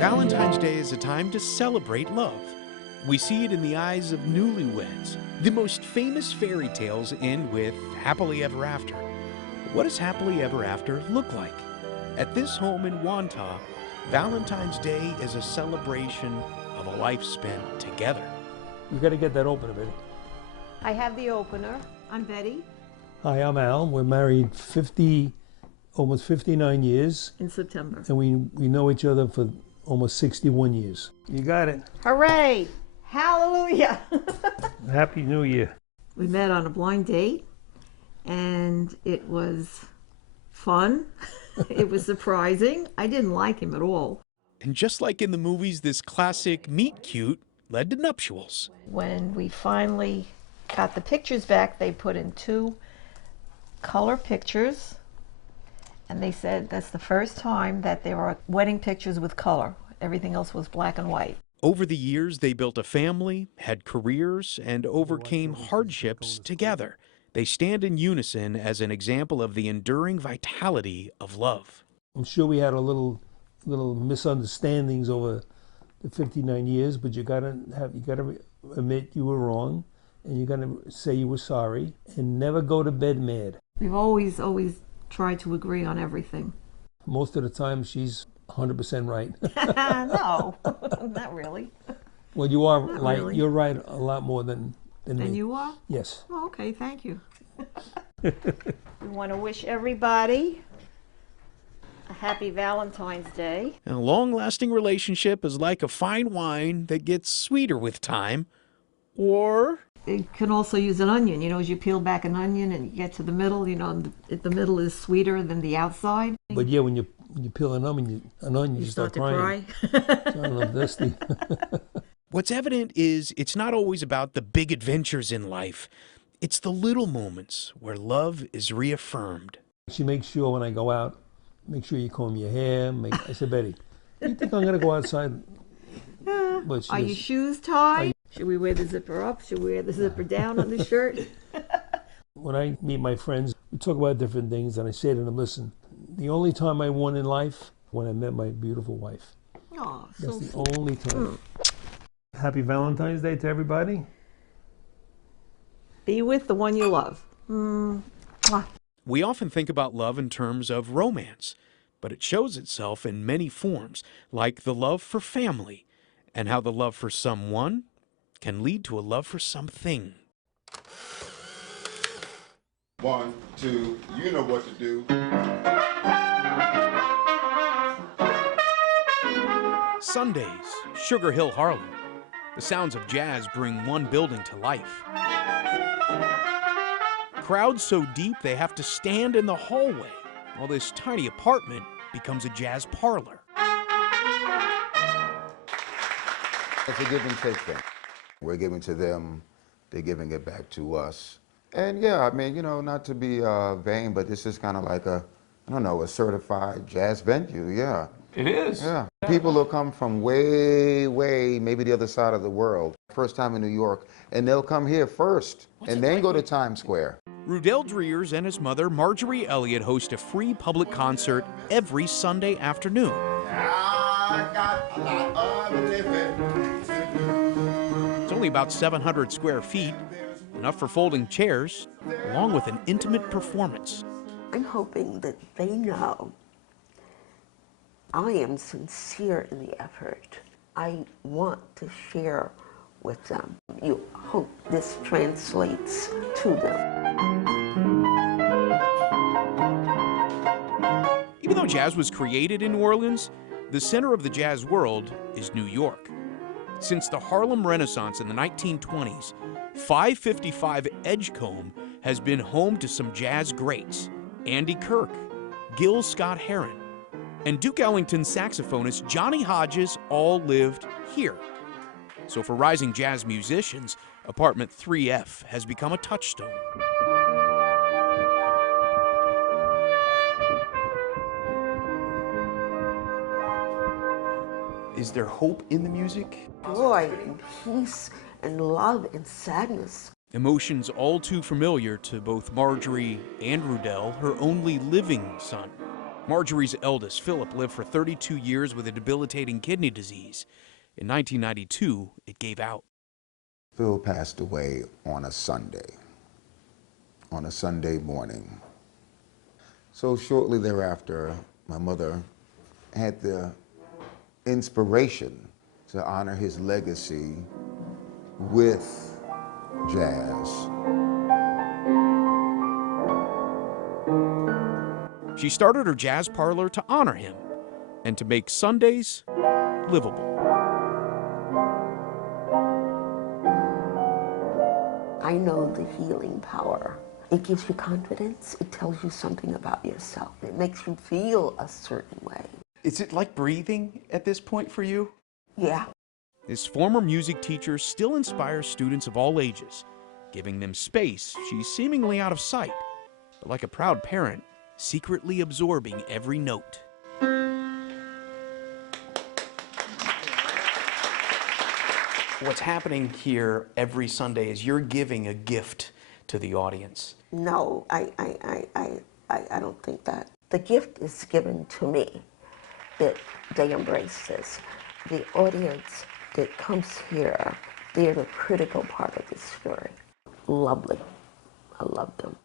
Valentine's Day is a time to celebrate love. We see it in the eyes of newlyweds. The most famous fairy tales end with happily ever after. But what does happily ever after look like? At this home in Wantagh, Valentine's Day is a celebration of a life spent together. You got to get that opener, Betty. I have the opener. I'm Betty. Hi, I'm Al. We're married almost 59 years. In September. And we know each other for almost 61 years. You got it. Hooray! Hallelujah! Happy New Year. We met on a blind date, and it was fun. It was surprising. I didn't like him at all. And just like in the movies, this classic meet cute led to nuptials. When we finally got the pictures back, they put in 2 color pictures, and they said that's the first time that there are wedding pictures with color. Everything else was black and white. Over the years, they built a family, had careers, and overcame hardships together. They stand in unison as an example of the enduring vitality of love. I'm sure we had a little misunderstandings over the 59 years, but you gotta admit you were wrong, and you gotta say you were sorry, and never go to bed mad. We've always tried to agree on everything. Most of the time, she's 100% right. No, not really. Well, you are Not like really. You're right a lot more than me. And you are? Yes. Oh, okay, thank you. We want to wish everybody a happy Valentine's Day. And a long-lasting relationship is like a fine wine that gets sweeter with time, or... You can also use an onion. You know, as you peel back an onion and you get to the middle, you know, the middle is sweeter than the outside. But yeah, when you peel an onion, you start to crying. cry. So I don't know if that's the... What's evident is it's not always about the big adventures in life. It's the little moments where love is reaffirmed. She makes sure when I go out, make sure you comb your hair. I said, Betty, do you think I'm going to go outside? But Are your shoes tied? Should we wear the zipper up? Should we wear the zipper down on the shirt? When I meet my friends, we talk about different things, and I say to them, listen, the only time I won in life, when I met my beautiful wife. Oh, That's so the sweet. only time. Happy Valentine's Day to everybody. Be with the one you love. Mwah. We often think about love in terms of romance, but it shows itself in many forms, like the love for family, and how the love for someone can lead to a love for something. 1, 2, you know what to do. Sundays, Sugar Hill, Harlem. The sounds of jazz bring one building to life. Crowds so deep they have to stand in the hallway, while this tiny apartment becomes a jazz parlor. It's a give and take thing. We're giving to them, they're giving it back to us. And yeah, I mean, you know, not to be vain, but this is kind of like a certified jazz venue, yeah. It is. Yeah. People will come from way, maybe the other side of the world, first time in New York, and they'll come here first, and then go to Times Square. Rudell Dreers and his mother, Marjorie Elliott, host a free public concert every Sunday afternoon. I got a lot of living to do. It's only about 700 square feet, enough for folding chairs, along with an intimate performance. I'm hoping that they know I am sincere in the effort. I want to share with them. You hope this translates to them. Even though jazz was created in New Orleans, the center of the jazz world is New York. Since the Harlem Renaissance in the 1920s, 555 Edgecombe has been home to some jazz greats: Andy Kirk, Gil Scott-Heron, and Duke Ellington saxophonist Johnny Hodges all lived here. So for rising jazz musicians, apartment 3F has become a touchstone. Is there hope in the music? Joy and peace and love and sadness. Emotions all too familiar to both Marjorie and Rudell, her only living son. Marjorie's eldest, Philip, lived for 32 years with a debilitating kidney disease. In 1992, it gave out. Phil passed away on a Sunday morning. So shortly thereafter, my mother had the inspiration to honor his legacy with jazz. She started her jazz parlor to honor him and to make Sundays livable. I know the healing power. It gives you confidence. It tells you something about yourself. It makes you feel a certain way. Is it like breathing at this point for you? Yeah. This former music teacher still inspires students of all ages, giving them space. She's seemingly out of sight, but like a proud parent, secretly absorbing every note. What's happening here every Sunday is you're giving a gift to the audience. No, I don't think that. The gift is given to me. They embrace this. The audience that comes here, they're the critical part of this story. Lovely. I love them.